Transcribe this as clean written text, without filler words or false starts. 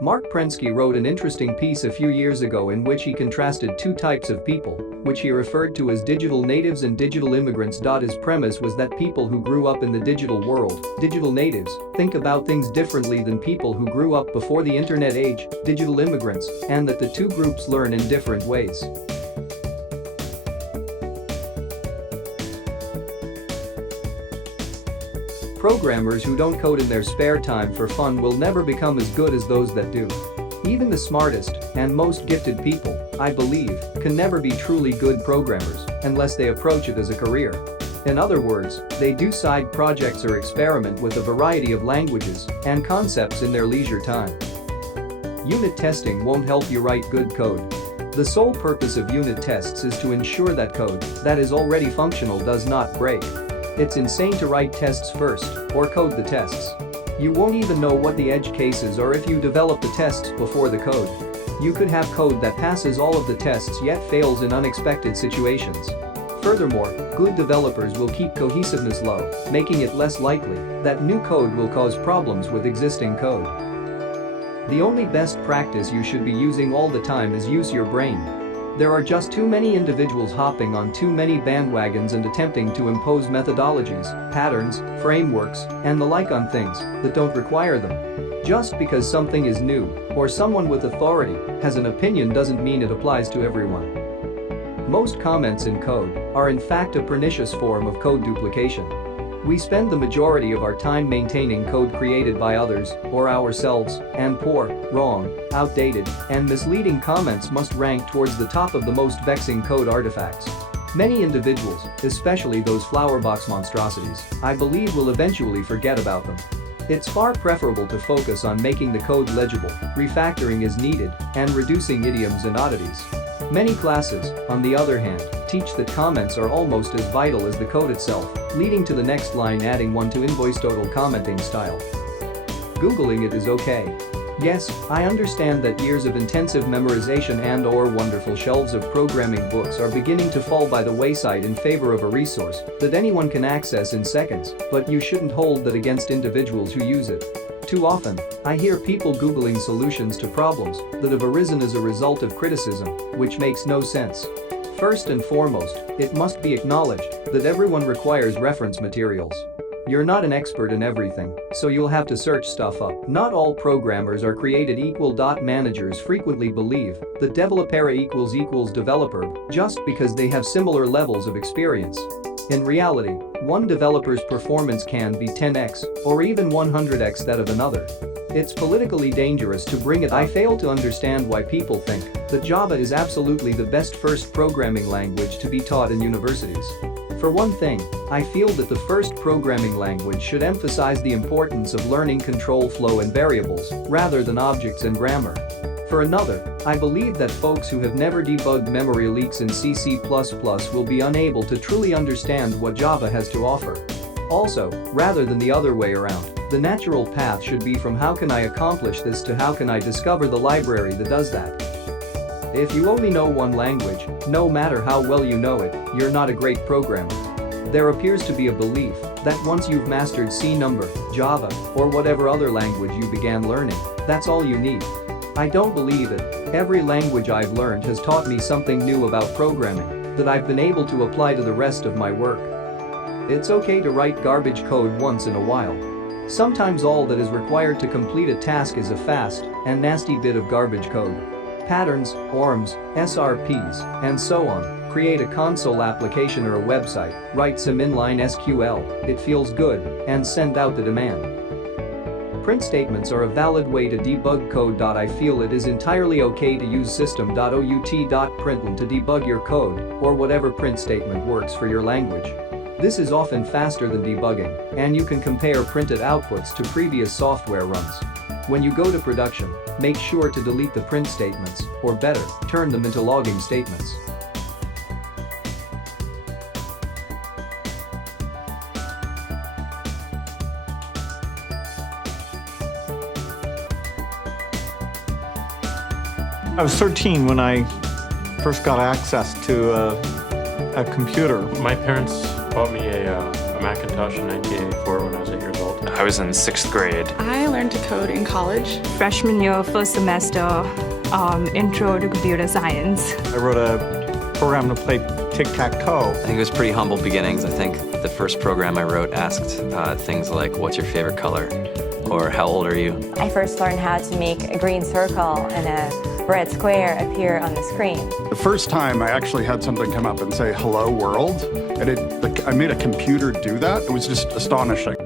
Marc Prensky wrote an interesting piece a few years ago in which he contrasted two types of people, which he referred to as digital natives and digital immigrants. His premise was that people who grew up in the digital world, digital natives, think about things differently than people who grew up before the internet age, digital immigrants, and that the two groups learn in different ways. Programmers who don't code in their spare time for fun will never become as good as those that do. Even the smartest and most gifted people, I believe, can never be truly good programmers unless they approach it as a career. In other words, they do side projects or experiment with a variety of languages and concepts in their leisure time. Unit testing won't help you write good code. The sole purpose of unit tests is to ensure that code that is already functional does not break. It's insane to write tests first or code the tests. You won't even know what the edge cases are if you develop the tests before the code. You could have code that passes all of the tests yet fails in unexpected situations. Furthermore, good developers will keep cohesiveness low, making it less likely that new code will cause problems with existing code. The only best practice you should be using all the time is use your brain. There are just too many individuals hopping on too many bandwagons and attempting to impose methodologies, patterns, frameworks, and the like on things that don't require them. Just because something is new or someone with authority has an opinion doesn't mean it applies to everyone. Most comments in code are in fact a pernicious form of code duplication. We spend the majority of our time maintaining code created by others or ourselves, and poor, wrong, outdated, and misleading comments must rank towards the top of the most vexing code artifacts. Many individuals, especially those flowerbox monstrosities, I believe will eventually forget about them. It's far preferable to focus on making the code legible, refactoring is needed, and reducing idioms and oddities. Many classes, on the other hand, teach that comments are almost as vital as the code itself, leading to the next line adding one to invoice total commenting style. Googling it is okay. Yes, I understand that years of intensive memorization and/or wonderful shelves of programming books are beginning to fall by the wayside in favor of a resource that anyone can access in seconds, but you shouldn't hold that against individuals who use it. Too often, I hear people Googling solutions to problems that have arisen as a result of criticism, which makes no sense. First and foremost, it must be acknowledged that everyone requires reference materials. You're not an expert in everything, so you'll have to search stuff up. Not all programmers are created equal. Managers frequently believe that developer equals developer just because they have similar levels of experience. In reality, one developer's performance can be 10x or even 100x that of another. It's politically dangerous to bring it up. I fail to understand why people think that Java is absolutely the best first programming language to be taught in universities. For one thing, I feel that the first programming language should emphasize the importance of learning control flow and variables rather than objects and grammar. For another, I believe that folks who have never debugged memory leaks in C++ will be unable to truly understand what Java has to offer. Also, rather than the other way around, the natural path should be from how can I accomplish this to how can I discover the library that does that. If you only know one language, no matter how well you know it, you're not a great programmer. There appears to be a belief that once you've mastered C#, Java, or whatever other language you began learning, that's all you need. I don't believe it. Every language I've learned has taught me something new about programming that I've been able to apply to the rest of my work. It's okay to write garbage code once in a while. Sometimes all that is required to complete a task is a fast and nasty bit of garbage code. Patterns, ORMs, SRPs, and so on create a console application or a website, write some inline SQL, it feels good, and send out the demand. Print statements are a valid way to debug code. I feel it is entirely okay to use system.out.println to debug your code or whatever print statement works for your language. This is often faster than debugging, and you can compare printed outputs to previous software runs. When you go to production, make sure to delete the print statements, or better, turn them into logging statements. I was 13 when I first got access to a computer. My parents bought me a Macintosh in 1984 when I was 8 years old. I was in 6th grade. I learned to code in college. Freshman year, first semester, intro to computer science. I wrote a program to play tic-tac-toe. I think it was pretty humble beginnings. I think the first program I wrote asked things like, what's your favorite color? Or how old are you? I first learned how to make a green circle and a red square appear on the screen. The first time I actually had something come up and say, hello world, and I made a computer do that. It was just astonishing.